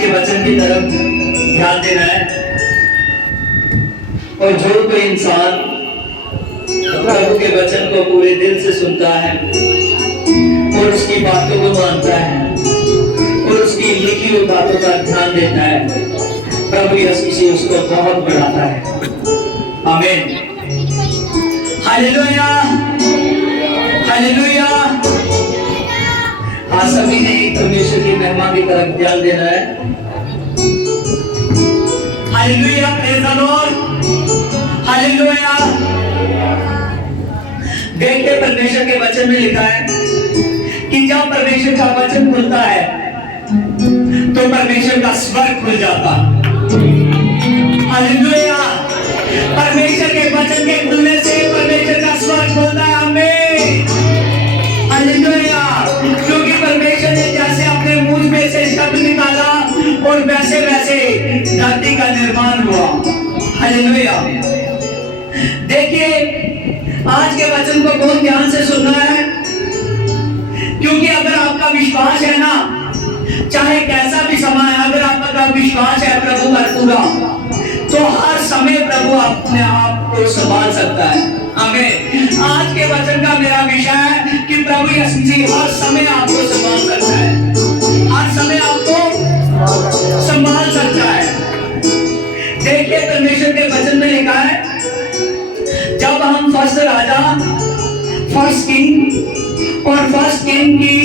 के वचन की तरफ ध्यान देना है। और जो कोई इंसान प्रभु के वचन को पूरे दिल से सुनता है और उसकी बातों को मानता है और उसकी लिखी हुई बातों का ध्यान देता है, प्रभु यीशु मसीह उसको बहुत बढ़ाता है। आमीन, हालेलुया, हालेलुया। आज सभी ने परमेश्वर की महिमा की तरफ ध्यान देना है। Hallelujah, praise the Lord, hallelujah. देखिए परमेश्वर के वचन में लिखा है कि जब परमेश्वर का वचन खुलता है तो परमेश्वर का स्वर्ग खुल जाता। हालेलुया, परमेश्वर के वचन के खुलने से परमेश्वर का स्वर्ग खुलता है। आमीन, हालेलुया। क्योंकि परमेश्वर ने जैसे अपने मुंह में से शब्द निकाला और वैसे वैसे धरती का निर्माण हुआ। हालेलुया। देखिए आज के वचन को बहुत ध्यान से सुनना है, क्योंकि अगर आपका विश्वास है ना, चाहे कैसा भी समय, अगर आपका विश्वास है प्रभु पर पूरा, तो हर समय प्रभु अपने आप को संभाल सकता है। आमीन। आज के वचन का मेरा विषय है कि प्रभु यीशु मसीह हर समय आपको संभाल सकता है, हर समय आपको संभाल सकता है। देखिए परमेश्वर के वचन में लिखा है, जब हम फर्स्ट राजा, फर्स्ट किंग और फर्स्ट किंग की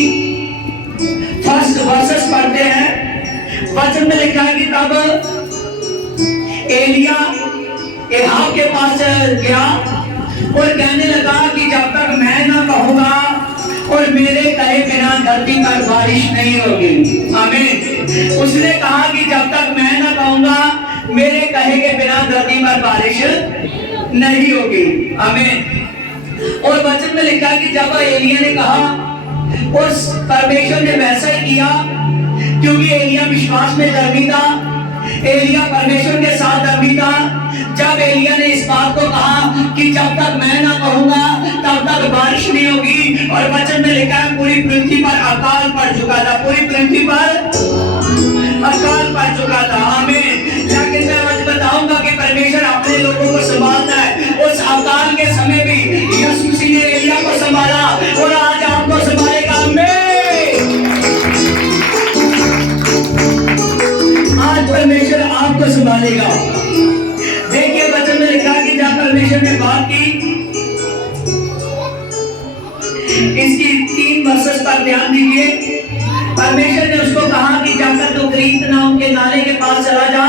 फर्स्ट वर्सेस पढ़ते हैं, वचन में लिखा है कि तब एलिया एहाब के पास गया और कहने लगा कि जब तक मैं ना कहूंगा और मेरे कहे बिना धरती पर बारिश नहीं होगी। आमीन। उसने कहा कि जब तक मैं ना कहूंगा मेरे कहे के बिना धरती पर बारिश नहीं होगी। आमीन। और वचन में लिखा कि जब एलिया ने कहा और परमेश्वर ने वैसा ही किया, क्योंकि एलिया विश्वास में धर्मी था, एलिया परमेश्वर के साथ धर्मी था। जब एलिया ने इस बात को कहा कि जब तक मैं ना कहूंगा तब तक बारिश नहीं होगी, और वचन में लिखा है पूरी पृथ्वी पर अकाल पड़ चुका था, पूरी पृथ्वी पर अकाल पड़ चुका था। आमीन। लेकिन मैं आज बताऊंगा कि परमेश्वर अपने लोगों को संभालता है। उस अकाल के समय भी यीशु मसीह ने एलिया को संभाला और आज आपको संभालेगा। आज परमेश्वर आपको संभालेगा। देखिए वचन में लिखा कि जब परमेश्वर ने बात की, इसकी 3 वर्सेस पर ध्यान दीजिए। परमेश्वर ने उसको कहा कि जाकर तो करीत नाम के नाले के पास चला जा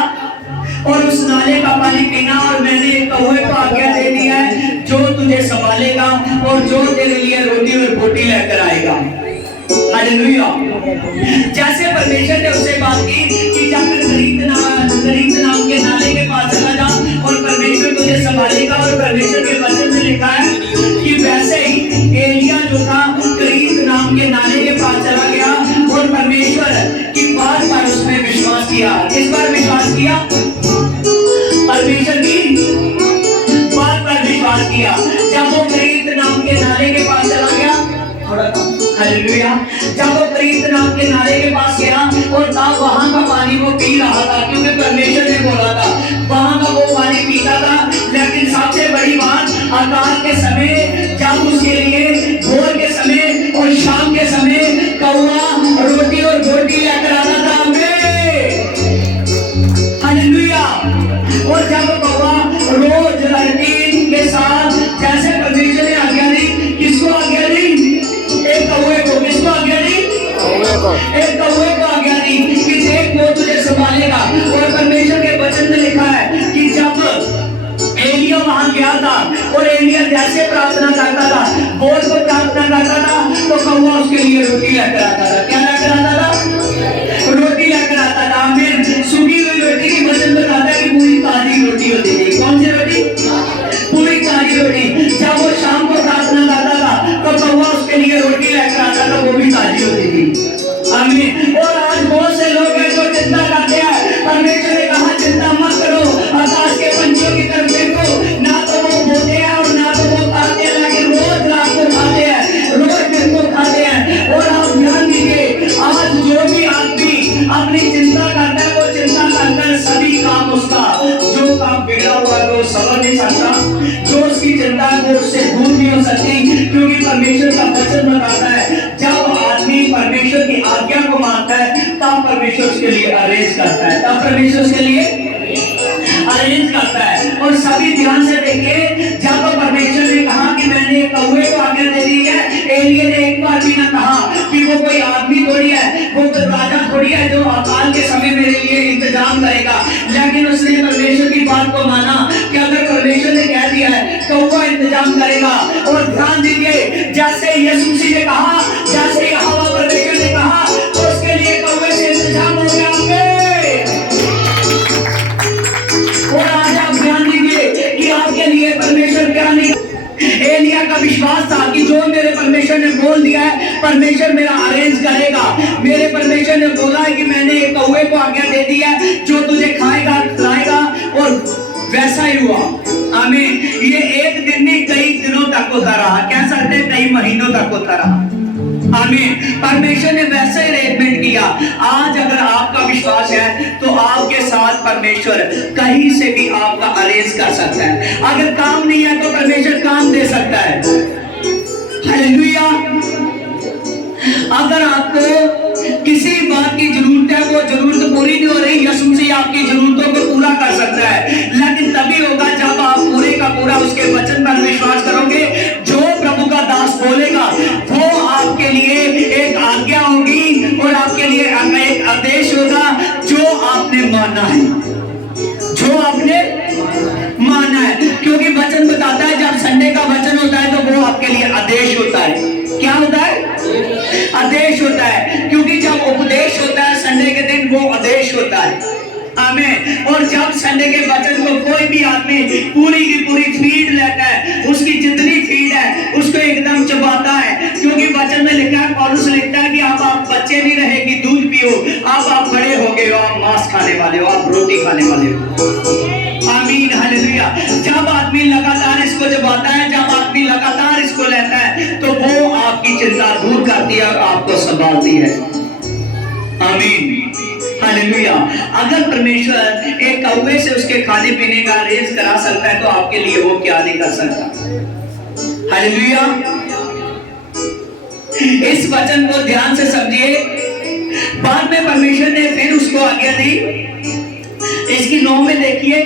और उस नाले का पानी पीना, और मैंने एक कौवे को आज्ञा दे दिया है जो तुझे संभालेगा और जो तेरे लिए रोटी और बोटी लेकर आएगा। हालेलुया। जैसे परमेश्वर ने उससे बात की कि जाकर करीत नाम के नाले के पास चला जा और परमेश्वर तुझे संभालेगा, और परमेश्वर के वचन में लिखा है कि वैसे ही एलिया जो था करीत नाम के नाले के पास चला गया और परमेश्वर की बात पर उसने विश्वास किया। इस पर विश्वास किया, परमेश्वर की बात पर विश्वास किया। जब वो करीत नाम के नाले के पास चला गया, थोड़ा कम, हालेलुया। जब वो करीत नाम के नाले के पास गया और तब वहां का पानी वो पी रहा था, क्योंकि परमेश्वर ने बोला था, वहां का वो पानी पीता था। लेकिन सबसे बड़ी बात, अकाल के समय जब उसके लिए भोर के समय और शाम के समय कौवा रोटी और बोटी लेकर आता था। हालेलुया। और जब कौवा रोज रूटीन के साथ, जैसे परमेश्वर ने आज्ञा दी, किसको आज्ञा दी? एक कौवे को। किसको आज्ञा दी? एक कौवे को आज्ञा दी कि देख वो तुझे संभालेगा। और परमेश्वर के वचन में लिखा है कि जब एलिया वहां गया था और एलिया जैसे प्रार्थना करता था, बोल को प्रार्थना करता था, तो कौवा उसके लिए रोटी लेकर आता था। क्या लेकर आता था? रोटी लेकर आता था। आमीन। सूखी हुई रोटी की वचन बताता है कि पूरी ताजी रोटी होती थी। कौन सी रोटी? पूरी ताजी रोटी। जब वो शाम को प्रार्थना करता था तो कौवा उसके लिए रोटी लेकर आता था, वो भी ताजी होती थी। आमीन। और आज बहुत से लोग हैं जो चिंता करते हैं। परमेश्वर ने कहा चिंता मत करो, आकाश के पंछियों की तरफ देखो, ना तो वो बोते हैं और ना तो वो खाते हैं, लेकिन रोज रात को खाते हैं, रोज दिन को खाते हैं। और आप ध्यान दीजिए, आज जो भी वो समझ नहीं सकता, जो उसकी चिंता है वो उससे दूर नहीं हो सकती, क्योंकि परमेश्वर का वचन बताता है जब आदमी परमेश्वर की आज्ञा को मानता है तब परमेश्वर उसके लिए अरेंज करता है, तब परमेश्वर उसके लिए अरेंज करता है। और सभी ध्यान से देखिए, जब परमेश्वर ने कहा कि मैंने कौवे को आज्ञा दे दी है, एलिया ने एक बार भी ना कहा कि वो कोई आदमी थोड़ी है, वो राजा थोड़ी है जो अकाल के समय मेरे लिए इंतजाम करेगा, लेकिन उसने परमेश्वर की बात को माना कि अगर परमेश्वर ने कह दिया है तो वो इंतजाम करेगा। और ध्यान दीजिए, जैसे यीशु मसीह ने कहा, जैसे यहोवा परमेश्वर ने कहा, तो उसके लिए कौवे से इंतजाम हो गया। और आज आप ध्यान दीजिए कि आपके लिए परमेश्वर क्या नहीं, एलिया का विश्वास था कि जो मेरे परमेश्वर ने बोल दिया है परमेश्वर मेरा अरेंज करेगा। मेरे परमेश्वर ने बोला है कि मैंने एक कौवे को आज्ञा दे दी है जो तुझे खाएगा खिलाएगा, और वैसा ही हुआ। आमीन। ये एक दिन नहीं कई दिनों तक होता रहा, कह सकते कई महीनों तक होता रहा। आमीन। परमेश्वर ने वैसे ही अरेंजमेंट किया। आज अगर आपका विश्वास है तो आपके साथ परमेश्वर कहीं से भी आपका अरेंज कर सकता है। अगर काम नहीं है तो परमेश्वर काम दे सकता है। हालेलुया। अगर आपको किसी बात की जरूरत है, वो जरूरत पूरी नहीं हो रही, यीशु मसीह आपकी जरूरतों को पूरा कर सकता है, लेकिन तभी होगा जब आप पूरे का पूरा उसके वचन पर विश्वास करोगे। जो प्रभु का दास बोलेगा वो आपके लिए एक आज्ञा होगी और आपके लिए एक आदेश होगा जो आपने माना है, जो आपने माना है। क्योंकि वचन बताता है जब संडे का वचन होता है तो वो आपके लिए आदेश होता है। क्या होता है? आदेश होता है। क्योंकि जब उपदेश होता है संडे के दिन वो आदेश होता है। आमीन। और जब संडे के वचन को कोई भी आदमी पूरी की पूरी फीड लेता है, उसकी जितनी फीड है उसको एकदम चबाता है। क्योंकि वचन में लिखा है, पौलुस लिखता है कि आप बच्चे नहीं रहे कि दूध पियो, आप बड़े हो गए हो, आप मांस खाने वाले हो, आप रोटी खाने वाले हो। आमीन। हालेलुया। जब आदमी लगातार इसको चबाता है, जब आदमी लगातार इसको लेता है तो वो आपकी चिंता दूर करती है और आपको संभालती है। आमीन। हालेलुया। अगर परमेश्वर एक कौवे से उसके खाने पीने का अरेंज करा सकता है तो आपके लिए वो क्या नहीं कर सकता। हालेलुया। इस वचन को ध्यान से समझिए। बाद में परमेश्वर ने फिर उसको आज्ञा दी। इसकी 9 में देखिए,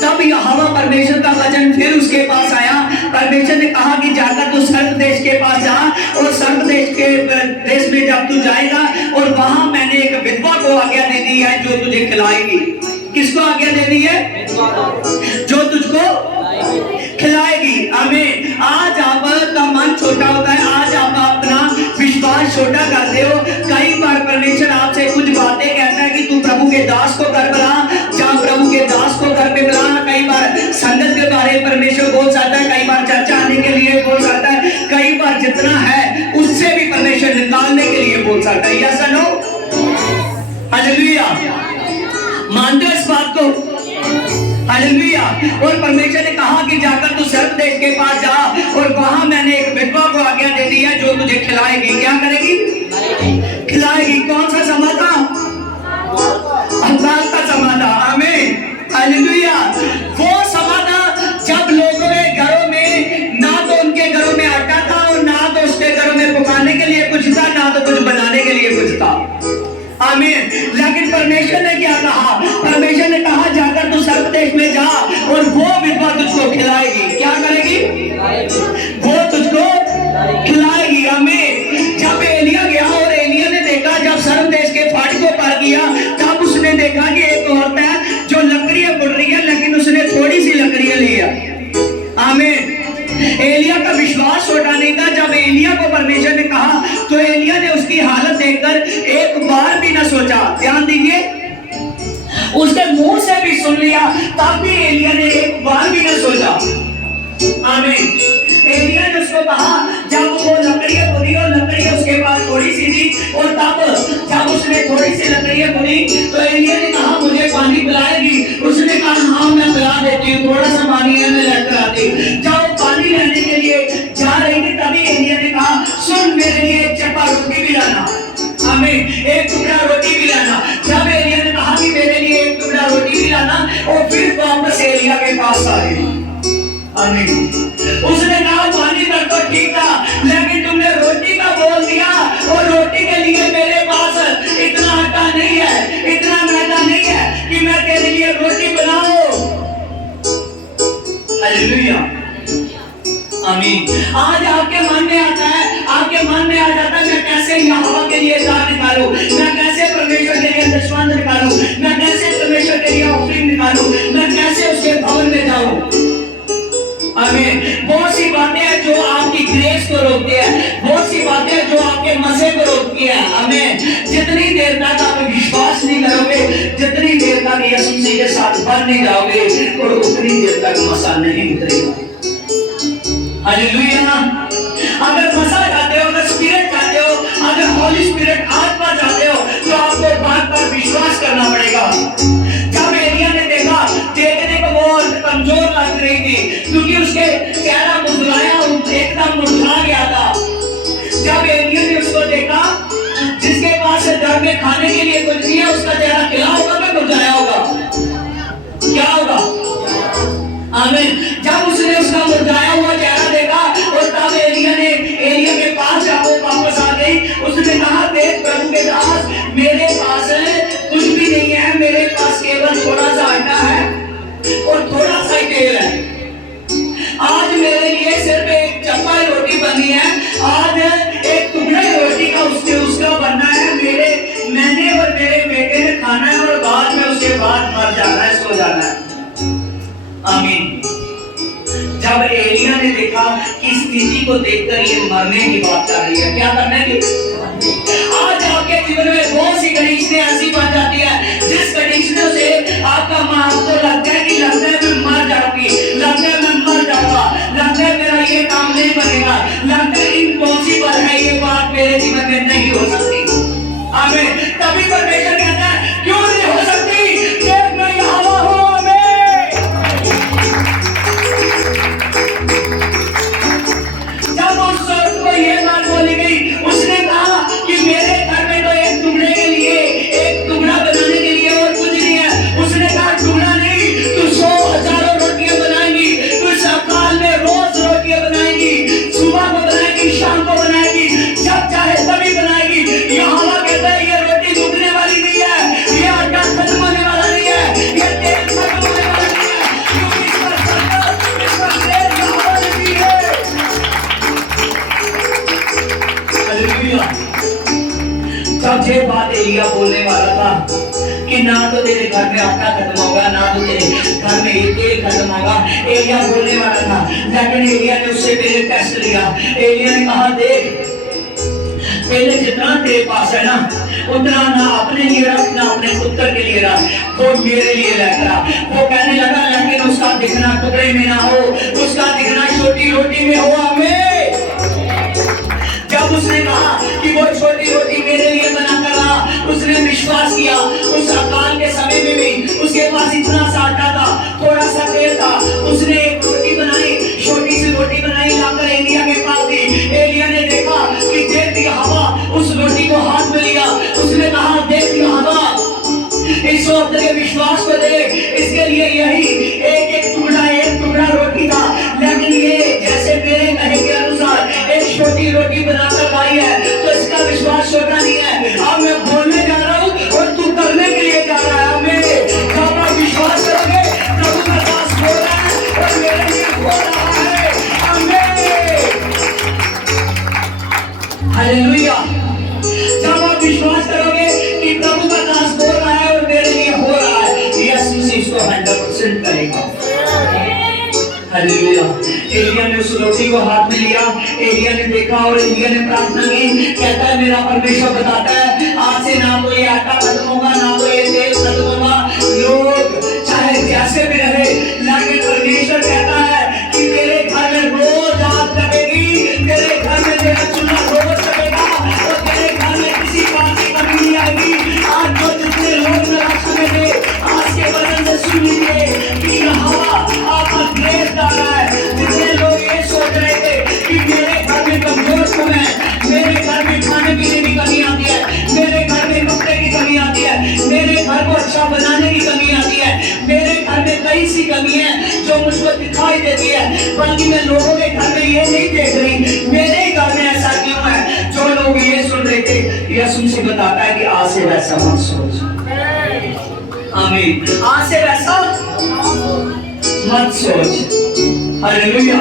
तब यहोवा परमेश्वर का वचन फिर उसके पास आया। परमेश्वर ने कहा कि जाकर तू सर्प देश के पास जा, और सर्प देश में जब तू जाएगा और वहां मैंने एक विधवा को आज्ञा दे दी है जो तुझे खिलाएगी। किसको आज्ञा दे दी है? जो तुझको खिलाएगी। आमीन। आज आपका मन छोटा होता है, आज आप अपना विश्वास छोटा करते हो। कई बार परमेश्वर आपसे कुछ बातें कहता है कि तू प्रभु के दास को घर बुला, जा प्रभु के दास को घर पे बुला। कई बार संगत के बारे में परमेश्वर बोल सकता है, कई बार चर्चा आने के लिए बोल सकता है, कई बार जितना है उससे भी परमेश्वर निकालने के लिए बोल सकता है। Yes no? हालेलुया। मानते हो इस बात को? हालेलुया। और परमेश्वर ने कहा कि जाकर तू सर्प देश के पास जा, और वहां मैंने एक विधवा को आज्ञा दे दी है जो तुझे खिलाएगी। क्या करेगी? खिलाएगी। कौन सा समय था? अकाल का समय था। आमीन। हालेलुया। वो समय था जब लोगों के घरों में ना तो उनके घरों में आटा था और ना तो उसके घरों में पकाने के लिए कुछ था, ना तो कुछ बनाने के लिए कुछ था। आमीन। लेकिन परमेश्वर ने क्या कहा? परमेश्वर ने कहा जाकर तू सर्प देश में जा और वो विधवा तुझको खिलाएगी। क्या करेगी? वो तुझको खिलाएगी। आमीन। जब एलिया गया और एलिया ने देखा, जब सर्प देश के फाटकों पर गया, तब उसने देखा कि एक औरत है जो लकड़ियां बुन रही है, लेकिन उसने थोड़ी सी लकड़ियां लिया। आमीन। एलिया का विश्वास छोटा नहीं था। जब एलिया को परमेश्वर ने कहा तो एलिया ने उसकी हालत देखकर एक बार भी ना सोचा। ध्यान दीजिए, उसके मुंह से भी सुन लिया, तब भी एलिया ने एक बार भी ना सोचा। आमीन। एलिया ने उसको कहा, जब वो लकड़ियां बुनी और लकड़ियां उसके पास थोड़ी सी थी, और तब जब उसने थोड़ी सी लकड़ियां बुनी तो एलिया ने कहा मुझे पानी पिलाएगी। उसने कहा हाँ मैं पिला देती हूँ, थोड़ा सा पानी है मैं लेकर आती। जब पानी लेने के लिए जा रही थी तभी एलिया ने कहा सुन मेरे लिए एक चप्पा रोटी भी लाना। हमें एक टुकड़ा रोटी भी लाना। जब एलिया ने कहा कि मेरे लिए एक टुकड़ा रोटी भी लाना, और फिर वापस एलिया के पास वापस आ गई। आमीन। उसने कहा पानी तक तो ठीक था, लेकिन तुमने रोटी का बोल दिया, और रोटी के लिए मेरे पास इतना आटा नहीं है, इतना मैदा नहीं है कि मैं तेरे लिए रोटी बनाऊं। हालेलुया। आमीन। आज आपके मन में आता है, आपके मन में आ जाता है, मैं कैसे यहोवा के लिए दान निकालूं, मैं कैसे परमेश्वर के लिए दशमांश निकालूं, मैं कैसे परमेश्वर के लिए ऑफरिंग निकालूं, मैं कैसे उसके भवन में जाऊं। आमीन। बहुत सी बातें हैं जो आपकी ग्रेस को रोकती है, बहुत सी बातें हैं जो आपके मजे को रोकती है। आमीन। जितनी देर तक आप विश्वास नहीं करोगे, जितनी देर तक यीशु मसीह के साथ बन नहीं जाओगे, और उतनी देर तक मसा नहीं उतरेगा। हालेलुया। अगर मसा चाहते हो, अगर स्पिरिट चाहते हो, अगर होली स्पिरिट आत्मा चाहते हो, तो आपको बात पर विश्वास करना पड़ेगा। जब एलिया ने देखा, देखने को वो कमजोर लग रही थी, क्योंकि उसके चेहरा मुरझाया, एकदम मुरझा गया था। जब एलिया ने उसको देखा, जिसके पास घर में खाने के लिए कुछ नहीं है, उसका चेहरा खिला होगा कि मुरझाया होगा? क्या होगा? आमीन। जब उसने उसका मुरझाया हुआ चेहरा देखा, और तब एलिया के पास जब वो वापस आ गई, उसने कहा, देख प्रभु के दास, मेरे पास कुछ भी नहीं है, मेरे पास केवल थोड़ा सा आटा है और थोड़ा सा तेल है। आज मेरे लिए सिर्फ एक चप्पा रोटी बनी है, आज एक टुकड़ा रोटी का उसका बनना है, मैंने और मेरे बेटे ने खाना है, और बाद में उसके बाद मर जाना है, सो जाना है। आमीन। जब एलिया ने देखा कि स्थिति को देखकर ये मरने की बात कर रही है, क्या करने की? आज आपके जीवन में बहुत सी कंडीशनें ऐसी बन जाती है, जिस कंडीशनों से आपका आपको लगता है कि लगता है मैं मर जाऊंगी, लगता है मैं मर जाऊंगा, लगता है मेरा ये काम नहीं बनेगा, लगता है इम्पॉसिबल है, ये बात मेरे जीवन में नहीं हो सकती। आमीन। तभी परमेश्वर कहता है, क्यों नहीं हो सकती? देख मैं यहोवा हूं। उसने कहा कि मेरे घर में तो एक टुकड़े के लिए, एक टुकड़ा बनाने के लिए और कुछ नहीं है। उसने कहा, टुकड़ा नहीं, तू 100,000 रोटियां बनाएगी, तू सप्ताह में रोज रोटियां बनाएगी, सुबह को बनाएगी, शाम को बनाएगी, जब चाहे तभी बनाएगी। यहोवा कहता है, ये रोटी टूटने वाली नहीं है, ये आटा खत्म होने वाला नहीं है, ये तेल खत्म होने वाला नहीं है, क्योंकि इसका तेल यहोवा ने दी है। जब ये बात एलिया बोलने वाला था कि ना तो तेरे घर में आटा खत्म होगा, ना तो तेरे घर में तेल खत्म होगा, एलिया बोलने वाला था, लेकिन एलिया ने उससे पहले टेस्ट लिया। एलिया ने कहा, देख पहले जितना तेरे पास है ना, उतना ना अपने लिए रख, ना अपने पुत्र के लिए रख, वो मेरे लिए लेकर आ। वो कहने लगा, लेकिन उसका दिखना टुकड़े में ना हो, उसका दिखना छोटी रोटी में हो। हमें जब उसने कहा कि वो छोटी रोटी मेरे लिए बनाकर ला, उसने विश्वास किया। उस अकाल के समय में भी उसके पास इतना सा आटा था, थोड़ा सा तेल था, उसने एक रोटी बनाई, छोटी सी रोटी बनाई, लाकर एलिया के पास दी। एलिया ने देखा कि देख यहोवा, उस रोटी को हाथ में लिया, उसने कहा, देख यहोवा, इस वक्त के विश्वास को देख, इसके लिए यही एक टुकड़ा रोटी था, लेकिन ये जैसे मेरे कहे के अनुसार एक छोटी रोटी बनाकर लाई है, तो इसका विश्वास छोटा नहीं है। अब मैं बोलने जा रहा हूँ और तू करने के लिए जा रहा है। हमें जब आप विश्वास करोगे, प्रभु का दास बोल रहा है और मेरे लिए हो रहा है। हालेलुया। जब आप विश्वास करोगे कि प्रभु का दास बोल रहा है और मेरे लिए हो रहा है, यीशु मसीह इसको 100% करेगा। हालेलुया। एलिया ने उस रोटी को हाथ में लिया, एलिया ने देखा और एलिया ने प्रार्थना की। कहता है, मेरा परमेश्वर बताता है, आज से ना तो ये आटा खत्म होगा, ना तो ये तेल खत्म होगा, लोग चाहे जैसे भी रहे, लेकिन परमेश्वर कहता है कि तेरे घर में रोज आग लगेगी, तेरे घर में तेरा चूल्हा रोज लगेगा, और तेरे घर में किसी बात की कमी नहीं आएगी। आज जो जितने लोग मेरा सुने थे, आज के वचन से सुन लीजिए कि यहोवा आपका ग्रेस डाल रहा है। जितने लोग ये सोच रहे थे कि मेरे घर में कमजोर कौन है, मेरे घर में खाने पीने की कमी आती है, मेरे घर में कपड़े की कमी आती है, मेरे घर को अच्छा बनाने की कमी आती है, मेरे घर में कई सी कमी है जो मुझ दिखाई देती है, बल्कि मैं लोगों के घर में ये नहीं देख रही मेरे ही घर में ऐसा क्यों है। जो लोग ये सुन रहे थे, यीशु से बताता है कि आज से वैसा मत सोच। आमीन। आज से वैसा मत सोच। Hallelujah,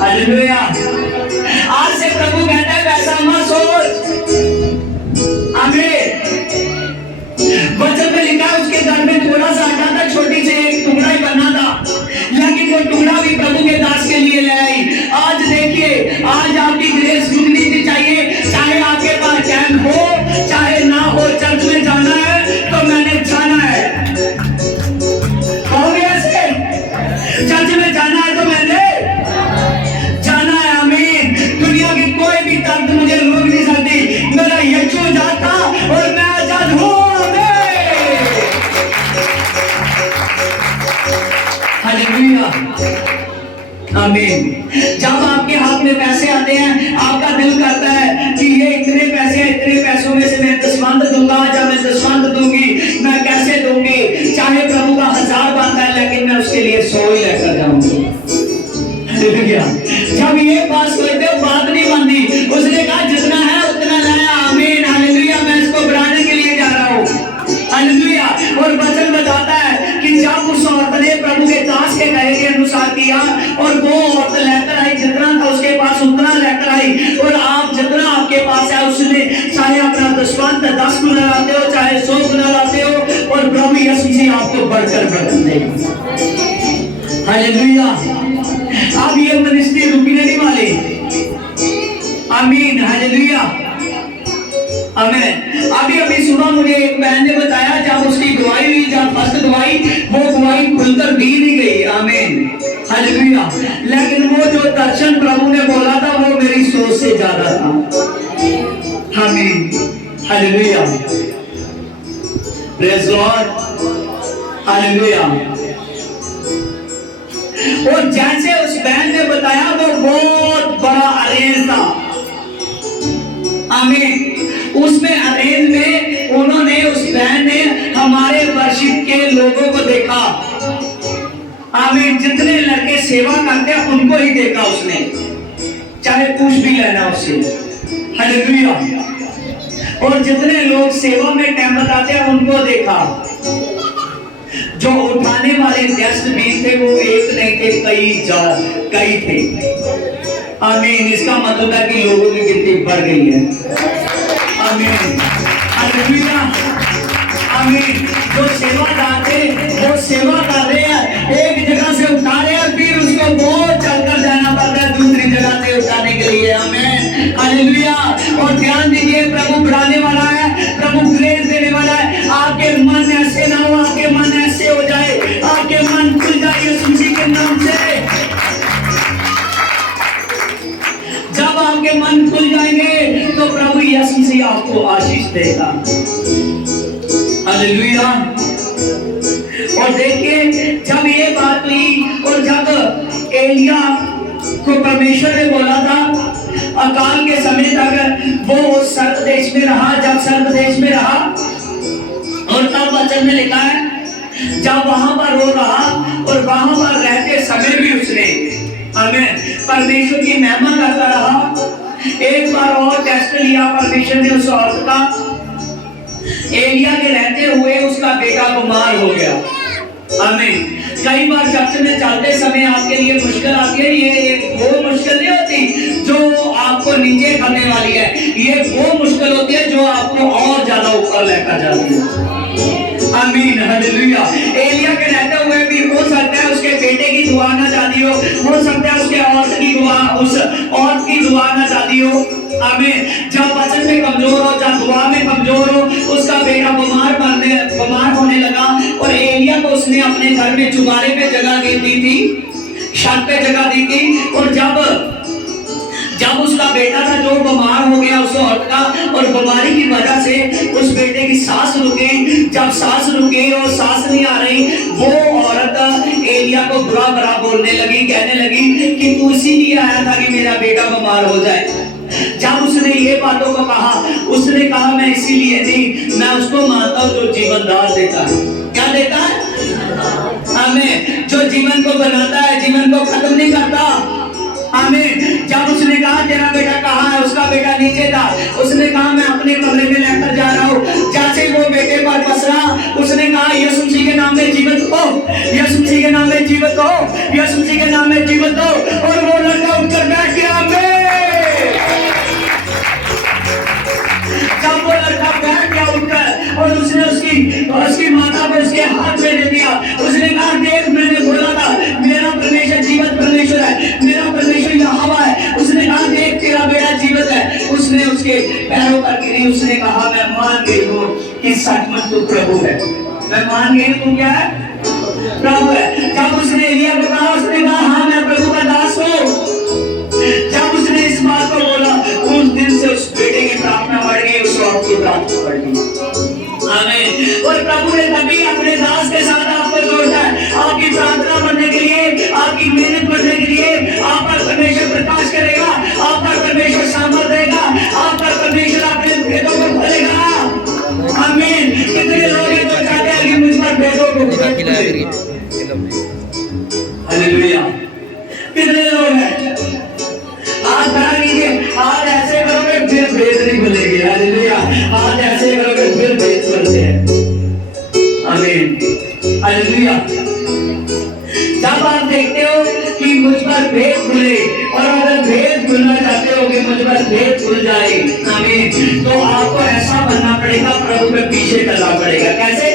hallelujah. आज से प्रभु कहता है वैसा मत सोच। आमीन। वचन में लिखा है उसके घर में थोड़ा सा आटा था, छोटी से एक टुकड़ा ही बना था, लेकिन वो टुकड़ा भी प्रभु के दास के लिए ले आई। आज देखिए, आज आपकी ग्रेस दुगनी सी चाहिए, चाहे आपके पास टाइम हो चाहे ना हो। चर्च में जाना है तो मैंने जाना है, कहोगे ऐसे? चर्च में जाना है तो मैंने जाना है। आमीन। दुनिया की कोई भी ताकत मुझे रोक नहीं सकती। मेरा यीशु जाता और मैं आजाद हूँ। हालेलुया, आमीन। जब आपके हाथ में पैसे आते हैं, आपका दिल करता है कि ये इतने पैसे हैं, इतने पैसों में से मैं दसवंध दूंगा, जब मैं दसवंध दूंगी मैं कैसे दूंगी। चाहे प्रभु का 1000 बनता है, लेकिन मैं उसके लिए 100 ही लेकर जाऊंगी। हालेलुया। जब ये बात सोचते हो, बात नहीं बनती। उसने कहा जितना है उतना लाया। आमीन, हालेलुया। मैं इसको बढ़ाने के लिए जा रहा हूँ। हालेलुया। और वचन बताता है कि जब उस औरत ने प्रभु के दास के कहे के अनुसार किया, और वो औरत लेकर आई, जितना था उसके पास उतना लेकर आई। और आप जितना आपके पास है उसने, चाहे अपना दसवंध 10 गुना लाते हो, चाहे 100 गुना लाते हो, और प्रभु यीशु जी आपको बढ़कर बरकत देगा। हालेलुया। अब ये मिनिस्ट्री रुकने नहीं वाली। आमीन, हालेलुया, आमीन। अभी सुबह मुझे एक बहन ने बताया, जब उसकी गवाही हुई, जब फर्स्ट गवाही, वो गवाही खुलकर दी नहीं गई। आमीन, हालेलुया। लेकिन वो जो दर्शन प्रभु ने बोला था, वो मेरी सोच से ज्यादा था। आमीन, हालेलुया, प्रेज़ गॉड, हालेलुया। और जैसे उस बहन ने बताया, वो बहुत बड़ा अरेंज था। आमीन। उसमें अरेंज में उन्होंने, उस बहन ने हमारे वर्शिप के लोगों को देखा। आमीन। जितने लड़के सेवा करते हैं उनको ही देखा उसने, चाहे कुछ भी लेना उससे। हालेलुया। और जितने लोग सेवा में टाइम बताते हैं उनको देखा। जो उठाने वाले डस्टबिन थे वो एक नहीं थे, कई थे। आमीन। इसका मतलब है कि लोगों की गिनती बढ़ गई है। आमीन, हालेलुया, आमीन। जो सेवादार थे वो सेवा कर रहे हैं, एक जगह से उठा रहे हैं, फिर उसको बहुत चलकर जाना पड़ता है दूसरी जगह से उठाने के लिए। आमीन, हालेलुया। और ध्यान दीजिए, प्रभु बढ़ाने वाला है, प्रभु ग्रेस देने वाला है। आपके मन ऐसे ना हो, आपके मन ऐसे हो जाए, आपके मन खुल जाए यीशु मसीह के नाम से। जब आपके मन खुल जाएंगे तो प्रभु यीशु मसीह आपको आशीष देगा। हालेलुया। और देखिए, जब ये बात हुई, और जब एलिया को परमेश्वर ने बोला था, अकाल के समय तक वो सर्प देश में रहा। जब सर्प देश में रहा, और तब वचन में लिखा है, जब वहां पर वो रहा, और वहां पर रहते समय भी उसने, आमीन, परमेश्वर की महिमा करता रहा। एक बार और टेस्ट लिया परमेश्वर ने उस औरत का। एलिया के रहते हुए उसका बेटा बीमार हो गया। आमीन। कई बार चर्च में चलते समय आपके लिए मुश्किल आती है। ये वो मुश्किल नहीं होती जो आपको नीचे करने वाली है, ये वो मुश्किल होती है जो आपको और ज्यादा ऊपर लेकर जाती है। आमीन, हालेलुया। एलिया के रहते हुए भी हो सकता है उसके बेटे की दुआ ना चाहती हो सकता है उसके औरत की दुआ, उस औरत की दुआ ना चाहती हो। आमीन। जब वचन में कमजोर हो, जब दुआ में कमजोर हो, उसका बेटा बीमार होने लगा, और एलिया को उसने अपने घर में चुबारे पे जगह दी थी, छत पे जगह दी थी। और जब उसका बेटा था जो बीमार हो गया उस औरत का, और बीमारी की वजह से उस बेटे की सांस रुकी। जब सांस रुकी और सांस नहीं आ रही, वो औरत एलिया को बुरा बुरा बोलने लगी, कहने लगी कि तू इसीलिए आया था कि मेरा बेटा बीमार हो जाए। जब उसने ये बातों को कहा, उसने कहा मैं इसीलिए नहीं, मैं उसको मानता हूँ जो जीवन दान देता है। क्या देता है? आमीन। जो जीवन को बनाता है, जीवन को खत्म नहीं करता। आमीन। जब उसने कहा तेरा बेटा कहाँ है, उसका बेटा नीचे था, उसने कहा मैं अपने कमरे में लेकर जा रहा हूँ। जैसे वो बेटे पर पसरा, उसने कहा यीशु मसीह के नाम में जीवित हो, यीशु मसीह के नाम में जीवित हो, यीशु मसीह के नाम में जीवित हो। और वो लड़का उठकर बैठ गया। जब वो लड़का बैठ गया उठकर, और उसने उसकी माता को उसके हाथ में दे दिया। उसने कहा देख मैंने बोला था मेरा परमेश्वर जीवित परमेश्वर है, मेरा परमेश्वर यहोवा है। उसने कहा देख तेरा बेटा जीवित है। उसने उसके पैरों पर गिरी, उसने कहा मैं मान गई हूँ कि सचमुच तू प्रभु है, मैं मान गई तू क्या है, प्रभु है। जब उसने एलिया को कहा, उसने कहा हाँ मैं प्रभु का दास हूँ। जब उसने इस बात को बोला, उस दिन से उस बेटे की प्रार्थना बढ़ गई, उस औरत की प्रार्थना बढ़ गई। आमीन। और प्रभु ने तभी अपने दास के साथ आपको जोड़ा है, आपकी प्रार्थना बढ़ने के लिए, आपकी मेहनत बढ़ने के लिए। आप पर परमेश्वर प्रकाश करेगा, आप पर परमेश्वर सामर्थ देगा, आप पर परमेश्वर अपने भेदों को खोलेगा। आमीन। कितने लोग हैं जो चाहते हैं कि मुझ पर भेदों को खोले। हालेलुया। कितने लोग हैं, आज खड़ा कीजिए, आज ऐसे करोगे फिर भेद नहीं खुलेगी। हालेलुया। आज ऐसे करोगे फिर भेद खुलते हैं। आमीन। हालेलुया। जब आप देखते हो कि मुझ पर भेद खुले, और अगर भेद खुलना चाहते हो कि मुझ पर भेद खुल जाए, आमीन, तो आपको ऐसा बनना पड़ेगा, प्रभु के पीछे चलना पड़ेगा। कैसे?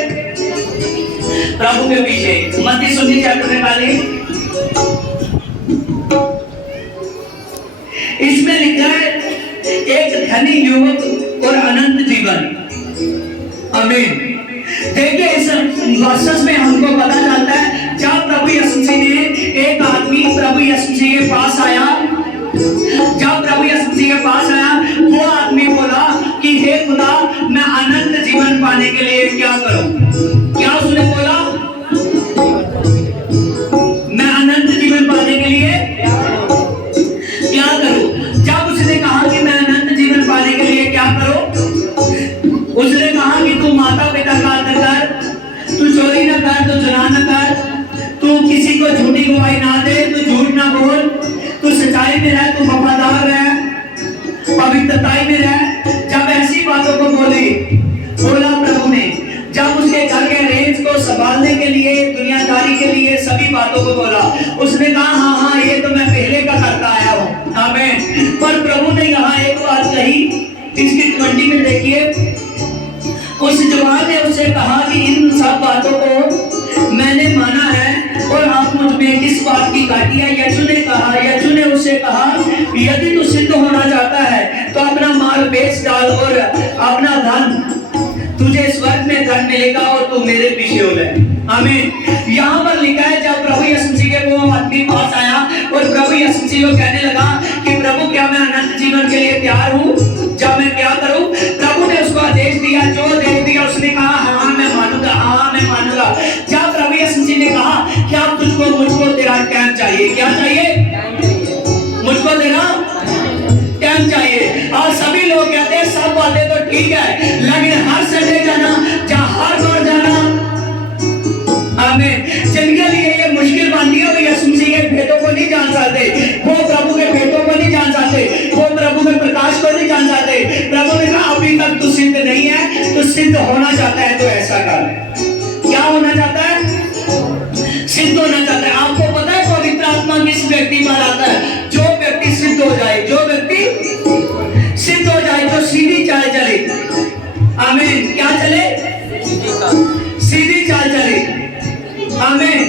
प्रभु के पीछे। मत्ती सुनिए चैप्टर में डालिए, इसमें लिखा है एक धनी युवक और अनंत जीवन। आमीन। देखिए इस वर्सेस में हमको पता चलता है, जब प्रभु यीशु मसीह ने, एक आदमी प्रभु यीशु मसीह के पास आया, जब प्रभु यीशु मसीह के पास आया, वो आदमी बोला कि हे खुदा मैं अनंत जीवन पाने के लिए क्या करूं? क्या उसने बोला? मैं अनंत जीवन पाने के लिए क्या करूं? जब उसने कहा कि मैं अनंत जीवन पाने के लिए क्या करूं, उसने कहा कि तू माता पिता का आदर कर, तू चोरी न कर, तू जुना न कर, तू किसी को झूठी गवाही ना दे, तू झूठ ना बोल, तू सच्चाई में रह, तू वफादार रह, पवित्रताई में रह। जब ऐसी बातों को बोला प्रभु ने, जब उसके घर के रेंज को संभालने के लिए, दुनियादारी के लिए सभी बातों को बोला, उसने कहा हाँ हाँ ये तो मैं पहले का करता आया हूँ। आमीन। पर प्रभु ने यहाँ एक बात कही, इसकी 20 में देखिए, उस जवान ने उससे कहा कि इन सब बातों को मैंने माना है, और आप मुझ में किस बात की काटी है? यीशु ने उससे कहा यदि तू सिद्ध होना चाहता है तो अपना माल बेच डाल, और अपना धन, तुझे स्वर्ग में धन मिलेगा, और तू मेरे पीछे हो ले। आमीन। यहाँ पर लिखा है जब प्रभु यीशु मसीह के वो आदमी पास आया, और प्रभु यीशु मसीह को कहने लगा कि प्रभु क्या मैं अनंत जीवन के लिए तैयार हूँ? जब मैं क्या करूँ? प्रभु ने उसको आदेश दिया, जो आदेश दिया उसने कहा हाँ मैं मानूंगा, हाँ मैं मानूंगा। जब प्रभु यीशु मसीह ने कहा क्या मुझको तेरा टाइम चाहिए? क्या चाहिए? मुझको तेरा टाइम चाहिए। और सभी लोग कहते हैं सब बातें तो ठीक है, लेकिन हर संडे जाना, हर बार जाना, आमीन, जिनके लिए ये मुश्किल बनती है, वो यीशु मसीह के भेदों को नहीं जान सकते, वो प्रभु के भेदों को नहीं जान सकते, वो प्रभु के प्रकाश को नहीं जान सकते। प्रभु ने कहा अभी तक तू सिद्ध नहीं है, तो सिद्ध होना चाहता है तो ऐसा कर। क्या होना चाहता है? सिद्ध होना चाहता है। आपको पता है पवित्र आत्मा किस व्यक्ति पर आता है? जो व्यक्ति सिद्ध हो जाए, जो व्यक्ति सिद्ध हो जाए, जो सीधी चाल चले। आमीन। क्या चले? सीधी चाल चले। आमीन।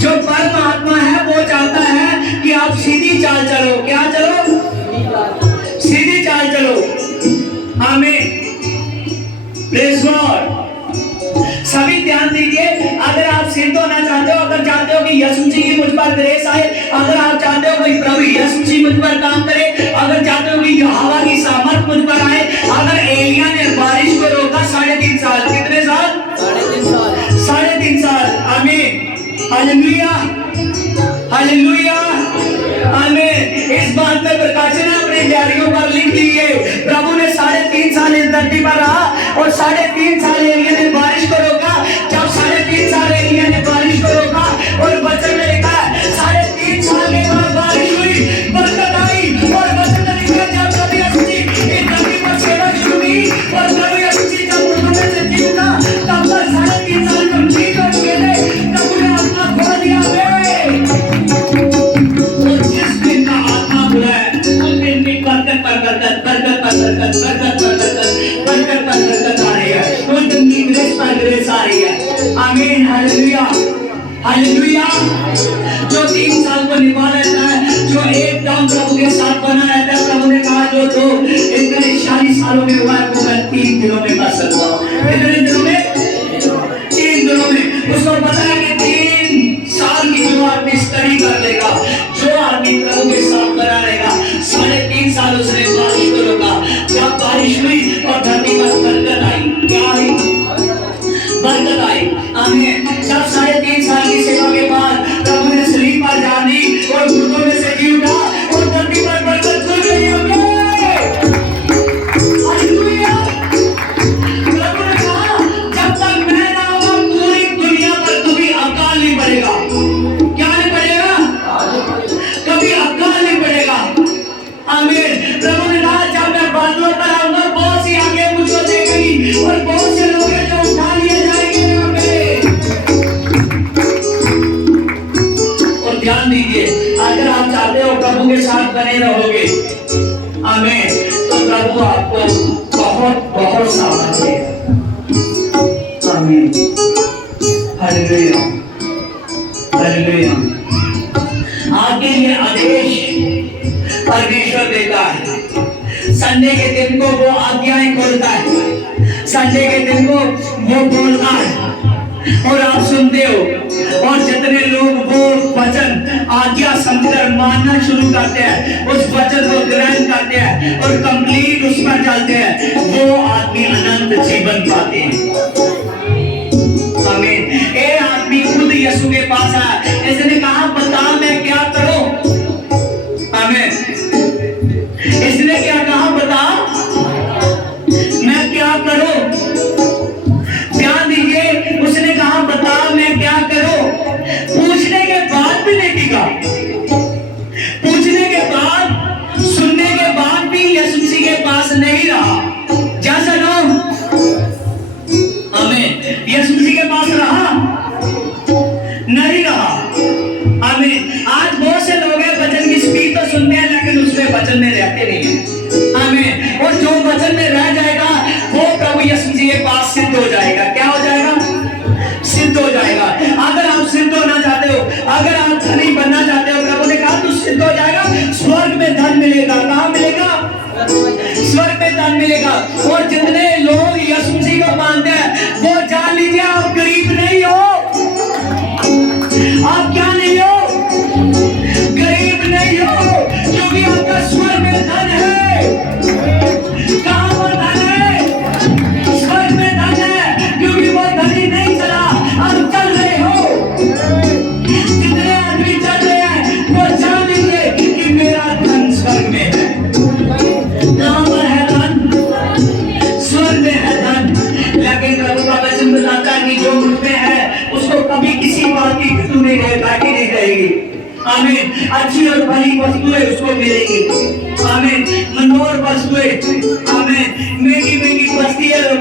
जो परमात्मा है वो चाहता है कि आप सीधी चाल चलो। क्या चलो? सीधी चाल चलो। आमीन। Praise God. सभी ध्यान दीजिए, अगर आप सिद्ध होना चाहते हो, अगर चाहते हो कि यीशु मसीह की मुझ पर ग्रेस आए, अगर आप चाहते हो कि प्रभु यीशु मसीह मुझ पर काम करे, अगर चाहते हो कि यहोवा की सामर्थ मुझ पर आए, अगर एलिया ने बारिश को रोका 3.5 साल, कितने साल? 3.5 साल। आमीन। हालेलुया, हालेलुया, आमीन। इस बात में प्रकाशन अपनी डायरियों पर लिख लीजिए, प्रभु ने 3.5 साल इस धरती पर रहा, और 3.5 साल एलिया ने बारिश को रोका। जब 3.5 साल एलिया ने बारिश को रोका, आमीन, हालेलुया, हालेलुया। जो 3 साल को निभा रहता है, जो एकदम प्रभु के साथ बना रहता है, प्रभु ने कहा जो तो इतने 40 सालों में हुआ है वो मैं 3 दिनों में कर सकता हूँ। कितने दिनों में? 3 दिनों में। उसको पता है कि 3 साल की जो आदमी स्टडी कर लेगा, जो आदमी प्रभु के साथ बना रहेगा, 3.5 साल उसने बारिश को रोका। जब बारिश हुई और धरती पर बरकत आई, क्या आई? बरकत आई। आमीन। जब 3.5 साल की सेवा के बाद प्रभु ने सलीब पर जान दी और मुर्दों में से जी उठा और धरती पर बरकत खुल गई। हालेलुया। प्रभु ने कहा जब तक मैं ना आऊं पूरी दुनिया पर कभी अकाल नहीं पड़ेगा। क्या नहीं पड़ेगा? कभी अकाल नहीं पड़ेगा। आमीन। प्रभु ने कहा जब मैं बादलों पर आऊंगा बहुत सी आंखें मुझको देखेंगी और बहुत से लोग हैं जो उठा लिए जाएंगे यहाँ पे। और ध्यान दीजिए, अगर आप चाहते हो प्रभु के साथ बने रहोगे, आमीन, तो प्रभु आपको बहुत बहुत सावधान देगा। आमीन, हालेलुया, हालेलुया। आपके लिए आदेश परमेश्वर देता है। संडे के दिन को वो आज्ञाएं खोलता है, संडे के दिन को वो बोलता है और आप सुनते हो। और जितने लोग वो वचन आज्ञा समझकर मानना शुरू करते हैं, उस वचन को ग्रहण करते हैं और कंप्लीट उस पर चलते हैं, वो आदमी अनंत जीवन पाते हैं। आमीन। ये आदमी खुद यीशु के पास आया, इसने कहा बता मैं क्या करूं? आमीन। इसने क्या कहा? बता मैं क्या करूं? ध्यान दीजिए, उसने कहा बता मैं क्या करूं? पूछने के बाद भी नहीं टिका, पूछने के बाद, सुनने के बाद भी यीशु मसीह के पास नहीं रहा। जैसा ना आमीन, यीशु मसीह के पास रहा नहीं रहा। आमीन। आज बहुत से लोग हैं वचन की स्पीड तो सुनते हैं लेकिन उसमें वचन में रहते नहीं है। आमीन। और जो वचन में रह जाएगा वो प्रभु यीशु मसीह के पास सिद्ध हो जाएगा। क्या हो जाएगा? सिद्ध हो जाएगा। अगर आप सिद्ध होना चाहते हो, अगर आप धनी बनना चाहते हो, प्रभु ने कहा तू सिद्ध हो जाएगा, स्वर्ग में धन मिलेगा। कहाँ मिलेगा? स्वर्ग में धन मिलेगा। और जितने लोग यीशु मसीह को मानते हैं वो जान लीजिए आप गरीब नहीं हो। आप क्या नहीं हो? गरीब नहीं हो, क्योंकि आपका स्वर्ग में धन है। कहाँ वो धन है? स्वर्ग में धन है, क्योंकि वो धनी नहीं चला, आप चल रहे हो। जितने आदमी चल रहे हैं वो जान लीजिए कि मेरा धन स्वर्ग में है। कहाँ पर है धन? स्वर्ग में है धन। लेकिन प्रभु का वचन बताता है कि जो मुझ में है उसको कभी किसी बात की फिक्र नहीं रहेगी। आमीन। अच्छी और भली वस्तुएं उसको मिलेगी। आमीन। मनोहर वस्तुएं, आमीन, महंगी महंगी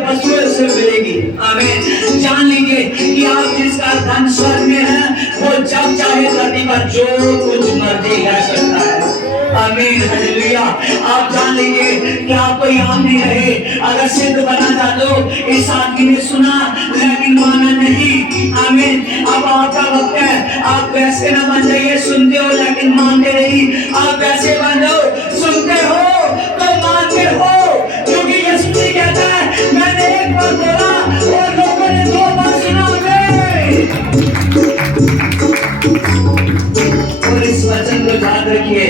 वस्तुएं उससे मिलेगी। आमीन। जान लीजिए कि आप जिसका धन स्वर्ग में है वो जब चाहे धरती पर जो कुछ मर्जी कर सकता है। आमीन, हालेलुया। आप जान लीजिए कि आपको याद नहीं रहे। अगर सिद्ध बनना चाहते हो, इस आदमी ने सुना लेकिन माना नहीं। आमीन। अब आपका वक्त है, आप वैसे ना बन जाइए, सुनते हो लेकिन मानते नहीं। आप वैसे बन जाओ, सुनते हो तो मानते हो, क्योंकि यीशु मसीह कहता है मैंने एक बार बोला और लोगों ने 2 बार सुना। और इस वचन को याद रखिए,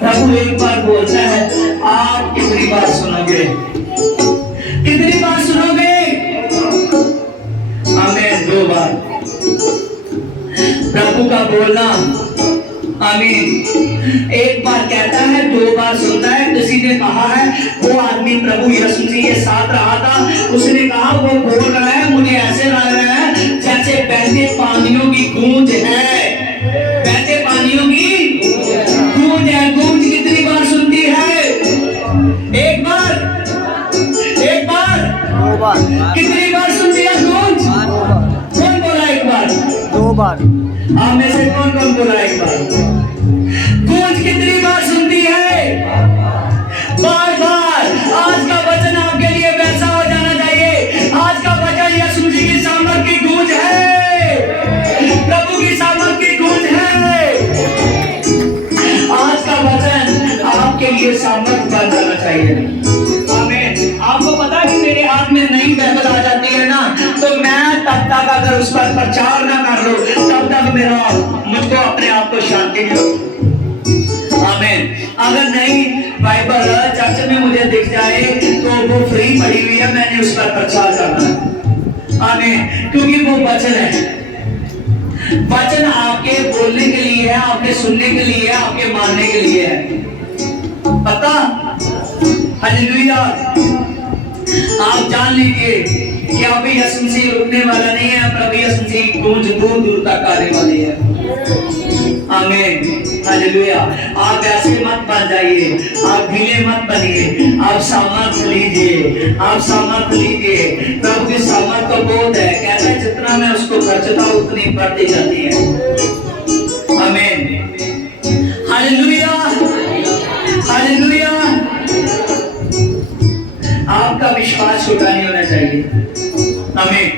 प्रभु एक बार बोलता है आप कितनी बार सुनोगे? कितनी बार सुनोगे? आमीन। 2 बार। प्रभु का बोलना, आमीन, एक बार कहता है 2 बार सुनता है। किसी ने कहा है वो आदमी प्रभु यीशु मसीह के साथ रहा था, उसने कहा वो बोल रहा है मुझे ऐसे लग रहा है जैसे बहते पानियों की गूंज है। बहते पानियों की गूंज है। गूंज कितनी बार सुनती है? एक बार, एक बार, 2 बार। कितनी बार सुनती है गूंज? कौन बोला एक बार? 2 बार। आप में से कौन कौन बोला एक बार? गूंज कितनी बार सुनती है? बार बार। आज का वचन आपके लिए वैसा हो जाना चाहिए। आज का वचन यीशु मसीह की सामर्थ तब तक अगर उस पर प्रचार ना कर लो, तब तक मुझको अपने आप को शांति नहीं होगी। आमीन। अगर नहीं बाइबल चर्च में मुझे दिख जाए तो वो फ्री पड़ी हुई है, मैंने उस पर प्रचार करना है। आमीन। क्योंकि वो वचन है, वचन आपके बोलने के लिए है, आपके सुनने के लिए है, आपके मानने के लिए है। पता? हालेलुया। आप जान लीजिए कि अभी यीशु मसीह रुकने वाला नहीं है, प्रभु यीशु मसीह गूंज दूर दूर तक आने वाली है। आमीन। हालेलुया। आप ऐसे मत बन जाइए, आप ढीले मत बनिए, आप सामर्थ लीजिए, आप सामर्थ लीजिए। प्रभु की सामर्थ तो बहुत है, कहता है जितना मैं उसको खर्चता हूं उतनी बढ़ती जाती है। आमीन। Hallelujah, hallelujah. आपका विश्वास छोटा नहीं होना चाहिए। आमीन।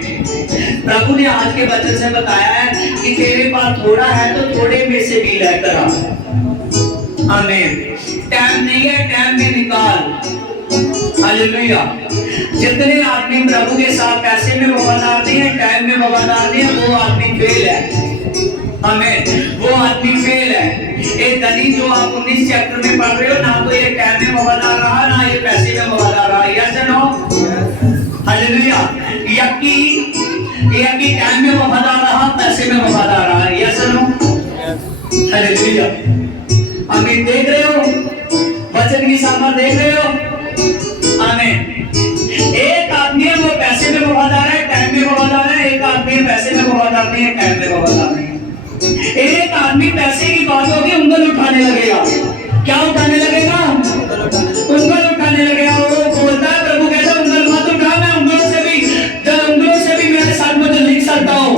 प्रभु ने आज के वचन से बताया है कि तेरे पास थोड़ा है तो थोड़े में से भी लेकर आ। आमीन। टाइम नहीं है, टाइम में निकाल। हालेलुया। जितने आदमी प्रभु के साथ पैसे में वफादार नहीं है, टाइम में वफादार नहीं है, वो आदमी फेल है। आमीन। वो आदमी फेल है। एक धनी जो आप 19 चैप्टर में पढ़ रहे हो ना, तो ये टाइम में वफादार रहा ना ये पैसे में वफादार रहा। यस और नो? हालेलुया। यकी टाइम में वफादार रहा, पैसे में वफादार रहा। यस और नो? हालेलुया। आमीन। देख रहे हो वचन की सामर्थ, देख रहे हो? आमीन। एक आदमी है वो पैसे में वफादार है, टाइम में वफादार है। एक आदमी पैसे में वफादार नहीं है, टाइम में वफादार नहीं है। एक आदमी पैसे की बात होगी उंगल उठाने लगेगा। क्या उठाने लगेगा? उंगल उठाने लगेगा। वो बोलता है, प्रभु कहता है उंगल मत उठा, मैं उंगलों से भी मेरे साथ मुझे लिख सकता हूँ।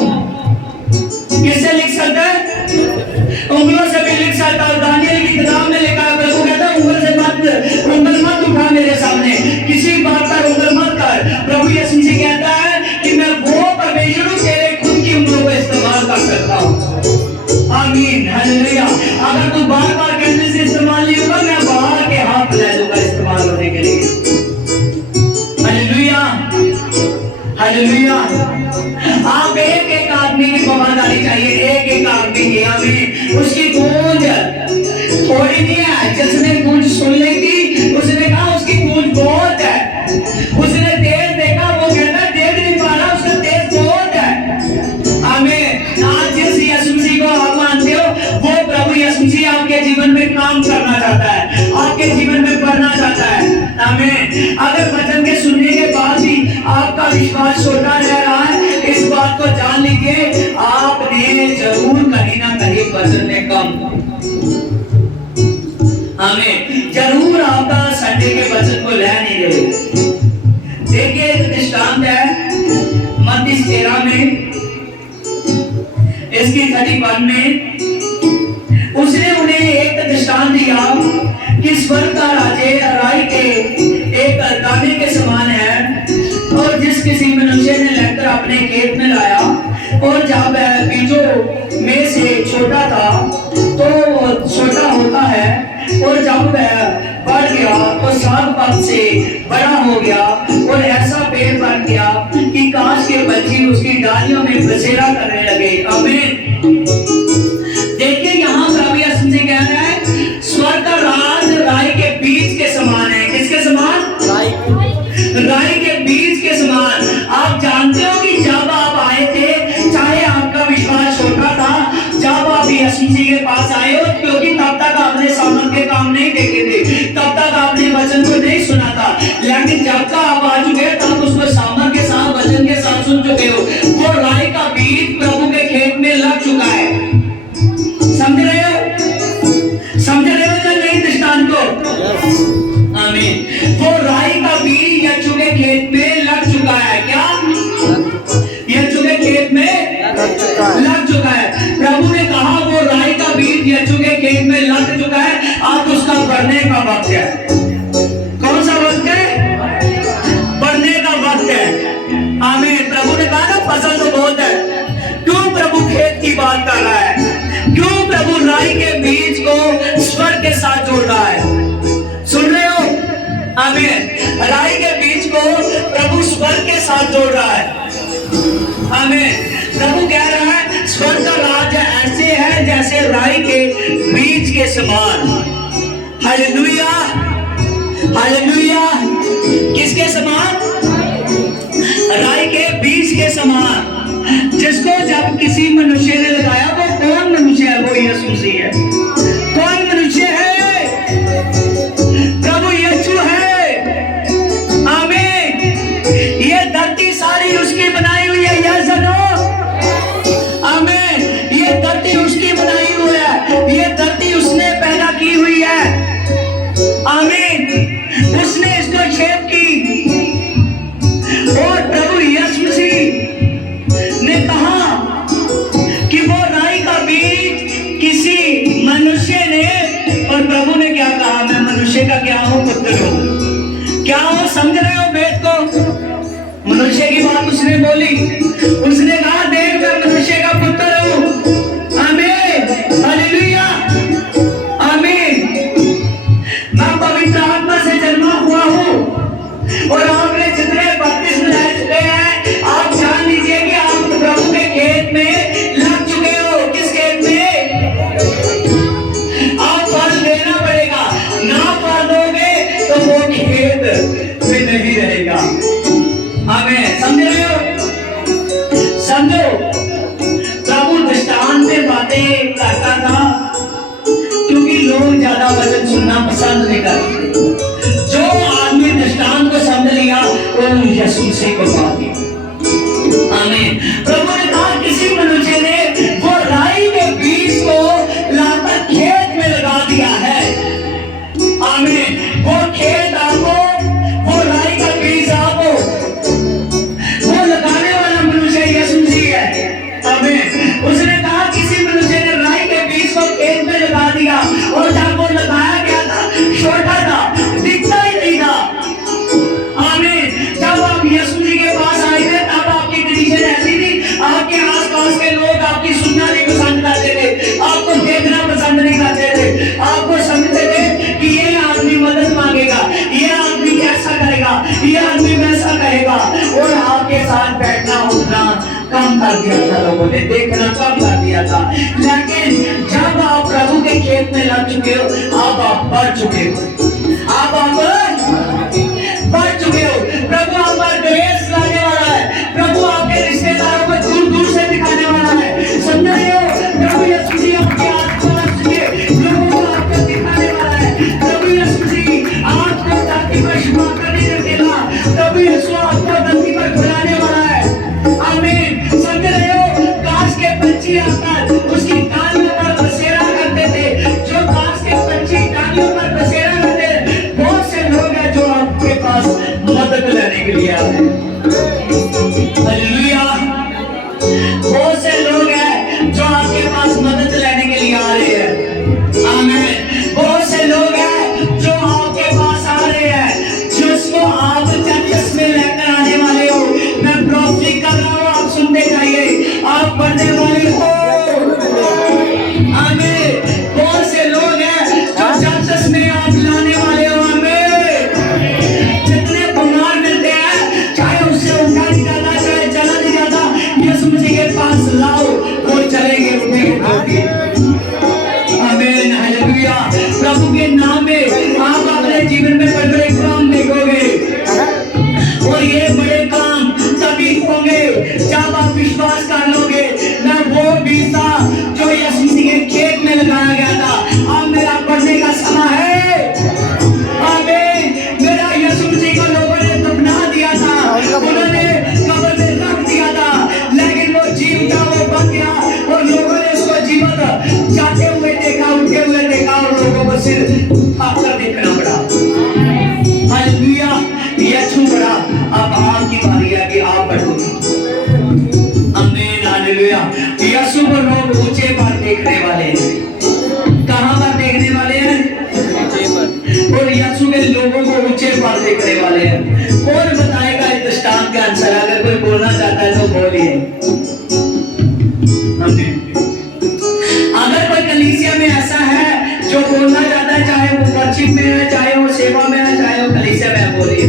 किससे लिख सकता है? उंगलों से भी लिख सकता हूँ। दानियल की किताब में लिखा है, प्रभु कहता है उंगल मत उठा मेरे सामने, किसी बात पर उंगल मत कर। प्रभु यीशु मसीह कहता है कि मैं वो परमेश्वर हूँ, तेरे खुद की उंगलों को इस्तेमाल कर सकता हूँ। आमीन। हालेलुया। अगर तू बार बार कहने से इस्तेमाल नहीं होगा, मैं बाहर के हाथ ले लूंगा इस्तेमाल होने के लिए। Hallelujah, hallelujah. आप एक एक आदमी की वफादारी चाहिए, एक एक आदमी की। आमीन। उसकी गूंज थोड़ी नहीं है। जिसने गूंज सुन ली थी उसने कहा उसकी गूंज बहुत है। उसने तेज देखा, वो कहता देख नहीं पा रहा, उसका तेज बहुत है। आमीन। आज जिस यीशु मसीह को आप मानते हो, वो प्रभु यीशु मसीह आपके जीवन में काम करना चाहता है, आपके जीवन में बढ़ना चाहता है। आमीन। अगर वचन के सुनने के बाद भी आपका विश्वास छोटा रह रहा है, इस बात को जान लीजिए, आपने जरूर कहीं ना कहीं वचन में कम। आमीन। जरूर आपका संडे के वचन को ले नहीं रहे। देखिए दृष्टांत है मत्ती 13 में, इसकी 31 में उसने उन्हें एक दृष्टांत दिया कि स्वर्ग का राज्य राई के एक दाने के समान है, और जिस किसी मनुष्य ने लेकर अपने खेत में लाया, और जब बीजों में से छोटा था तो छोटा होता है, और जब वह बढ़ गया तो 7 पग से बड़ा हो गया, और ऐसा पेड़ बन गया कि कांच के पंछी उसकी डालियों में बसेरा करने लगे। आमीन। देखिए यहाँ प्रभु यीशु मसीह कह रहा है स्वर्ग का राज राई के बीज के समान है। किसके समान? राई के बीज के समान। आप जानते हो कि जब आप आए थे, चाहे आपका विश्वास छोटा था, जब आप यीशु मसीह के पास आए हो, क्योंकि तब तक आपने सामर्थ के काम नहीं देखे थे, तब तक आपने वचन को नहीं सुना था, लेकिन जब का आप आ चुके तब उसको सामर्थ के साथ वचन के साथ सुन चुके हो। वो राई का बीज प्रभु के खेत में लग चुका है। समझ रहे हो? समझ रहे हो या नहीं दृष्टांत को? आमीन। वो राई का बीज यीशु के खेत में लग चुका है। क्या? यीशु के खेत में लग चुका है। प्रभु ने कहा वो राई का बीज यीशु के खेत में लग चुका है, अब उसका बढ़ने का वक्त है। कौन सा वक्त है? बढ़ने का वक्त है। आमीन। प्रभु ने कहा ना फसल तो बहुत है, क्यों प्रभु खेत की बात कर रहा है? क्यों प्रभु राई के बीज को स्वर्ग के साथ जोड़ रहा है? सुन रहे हो? आमीन। राई के बीज को प्रभु स्वर्ग के साथ जोड़ रहा है। हमें प्रभु कह रहा है स्वर्ग का राज्य ऐसे है जैसे राई के बीज के समान। Hallelujah, hallelujah. किसके समान? राई के बीज के समान, जिसको जब किसी मनुष्य ने लगाया, वो कौन मनुष्य है? वो यीशु मसीह है। कौन मनुष्य है? प्रभु यीशु है। आमीन। ये धरती सारी उसकी बनाई हुई है, यह जनो। आमीन। ये धरती उसकी बनाई हुई है, ये धरती उसने पैदा की हुई है। आमीन। उसने इसको शेप की। और प्रभु यीशु मसीह ने कहा कि वो राई का बीज किसी मनुष्य ने, और प्रभु ने क्या कहा? मैं मनुष्य का क्या हूं? पुत्र हूं। क्या हो? समझ रहे हो वेद को? मनुष्य की बात उसने बोली। उसने कहा देख मैं मनुष्य का पुत्र हूं। आमीन, हालेलुया, आमीन। मैं पवित्र आत्मा से जन्मा हुआ हूं। और आपने जितने बपतिस्म ले चुके हैं, आप जान लीजिए कि आप प्रभु के खेत में लग चुके हो। किस खेत में? आप फल देना पड़ेगा। ना फल दोगे तो वो खेत में नहीं रहेगा। हमें समझ रहे हो? समझो, प्रभु दृष्टांत में बातें करता था क्योंकि लोग ज्यादा वचन सुनना पसंद नहीं करते। जो आदमी दृष्टांत को समझ लिया वो यीशु मसीह को पा दिया। आमीन। प्रभु ने कहा किसी मनुष्य ने वो राई के बीज को लाकर खेत में लगा दिया है। आमीन। वो खेत आपको, वो राई का बीज आपको, वो लगाने वाला मनुष्य यीशु मसीह है। आमीन। उसने कहा किसी मनुष्य ने राई के बीज को खेत में लगा दिया, और जब वो लगाया गया था छोटा था, दिखता ही नहीं था। आमीन। जब आप यीशु जी के पास आए थे तब आपकी कंडीशन ऐसी थी, आपके आसपास के लोग आपकी सुनना नहीं पसंद करते थे, आपको देखना पसंद नहीं करते थे। आपको समझते थे कि ये आदमी मदद मांगेगा, ये आदमी ऐसा करेगा, ये आदमी वैसा कहेगा। और आपके साथ बैठना उठना कम कर दिया था, लोगों ने देखना कम कर दिया था। लेकिन जब आप प्रभु के खेत में लग चुके हो, अब आप बढ़ चुके हो, अब आप बढ़ चुके हो। प्रभु आप पर ग्रेस लाने वाला है। प्रभु आपके रिश्तेदारों को दूर दूर से दिखाने वाला है। समझ रहे हो? प्रभु यीशु मसीह आपके आसपास के लोगों को आपको दिखाने वाला है। प्रभु यीशु मसीह आपको धरती पर शिफा करने रखेगा। प्रभु यीशु आपको धरती पर बुलाने वाला है। आमीन। समझ रहे हो? काश के पंछी आकर उसकी डालियों पर बसेरा करते थे। जो काश के पंछी डालियों पर बसेरा करते थे, बहुत से लोग हैं जो आपके पास मदद लेने के लिए आए। हालेलुया। बहुत से लोग हैं जो आपके पास मदद लेने के लिए आ रहे हैं। आमीन। बहुत से लोग हैं जो आपके पास आ रहे हैं, जिसको आप चर्च में लेकर आने वाले हो। मैं प्रॉफिट कर रहा हूँ, आप सुनते जाइए, आप पढ़ने वाले हो। आमीन। बहुत से लोग हैं जो चर्च में आप लाने वाले हो। आमीन। जितने बीमार मिलते हैं, चाहे उससे उठा नहीं जाता, चाहे चला नहीं जाता, यीशु मसीह के पास लाओ, वो चलेंगे, उठेंगे। आमीन, हालेलुया। प्रभु के नाम में आप अपने जीवन में बड़े बड़े काम देखोगे, और ये बड़े काम तभी होंगे जब आप विश्वास कर लोगे मैं वो बीज था जो यीशु मसीह के खेत में लगाया गया था। अब मेरा बढ़ने का समय है। आमीन। मेरा यीशु मसीह को लोगों ने दफना दिया था, उन्होंने कब्र में रख दिया था, लेकिन वो जीवता, वो बन गया, और लोगों ने उसको जीवित जाते हुए देखा, उठे हुए देखा, और लोगों को सिर्फ उठाकर देखना पड़ा। हालेलुया। यीशु बड़ा। अब आपकी बारी है कि आप बढ़ोगे। आमीन, हालेलुया। यीशु को लोग ऊंचे पर देखने वाले हैं। कहां पर देखने वाले हैं? और यीशु के लोगों को ऊंचे पर देखने वाले हैं। कौन बताएगा इस दृष्टांत का आंसर? अगर कोई बोलना चाहता है तो बोलिए। अगर कोई कलीसिया में ऐसा है जो बोलना चाहता है, चाहे वो वर्शिप में है, चाहे वो सेवा में है, चाहे वो कलीसिया में है, बोलिए।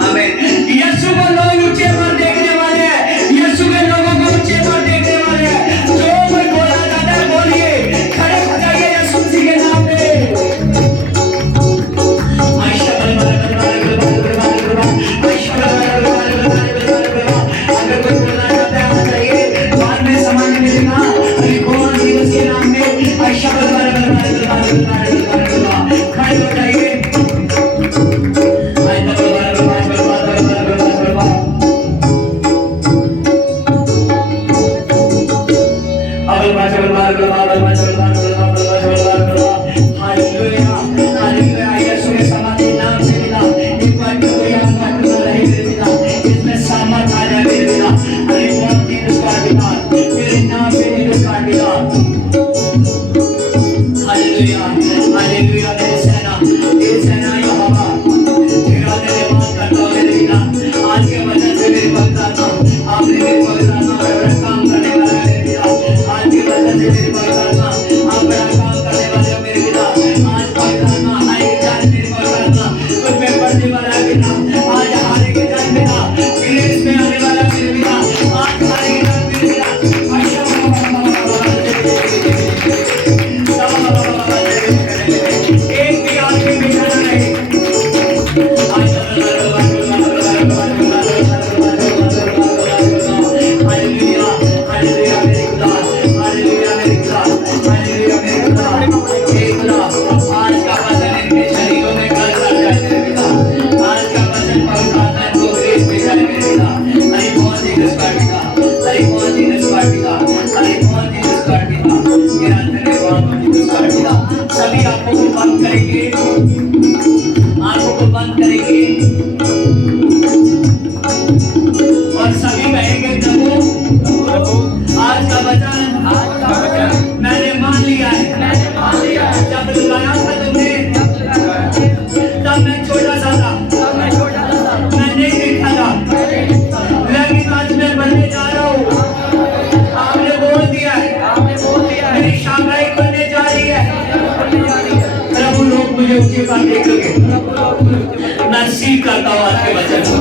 आमीन। यीशु को लोग ऊंचे पर देखने वाले हैं। यीशु के पिता, तेरे नाम पे जीसस का पिता। Hallelujah, hallelujah. मेरी सेना, ये सेना यहोवा तेरा धन्यवाद करता हूँ मेरे पिता। आज के वचन से मेरी पवित्र आत्मा, आपने मेरी पवित्र आत्मा पर बड़ा काम करने वाला है मेरे पिता। आज के वचन से मेरी पवित्र आत्मा, आप बड़ा काम करने वाले हो मेरे पिता। आज पवित्र आत्मा हाय के जान मेरी पवित्र आत्मा कुछ में पढ़ने वाला है पिता। आज हारे के जान पिता, ग्रेस में आने वाला मेरे पिता। आज हारे के जान मेरे पिता। एक भी आदमी बिछाना नहीं। हालेलुया, हालेलुया मेरे खुदा, हालेलुया मेरे खुदा, हालेलुया मेरे खुदा। हे खुदा, आज का वचन इनके शरीरों में कल कर जाए मेरे पिता। आज का वचन पवित्र आत्मा इनको ग्रेस दे जाए मेरे पिता। हरि बोल जीसस का पिता, हरि बोल जीसस का पिता, हरि बोल जीसस का पिता। मेरा धन्यवाद जीसस का पिता। सभी आंखों को बंद करेंगे, आंखों को बंद करेंगे और सभी कहेंगे प्रभु आज का वचन मैंने मान लिया है। जब लगाया था तुमने तब मैं छोटा सा था, मैं नहीं देखा था, लेकिन आज मैं बनने जा रहा हूँ। आपने बोल दिया है, मेरी शाखाएं बनने जा रही है। प्रभु लोग मुझे ऊंचे पर देखेंगे। मैं सीख करता हूँ आज के वचन को।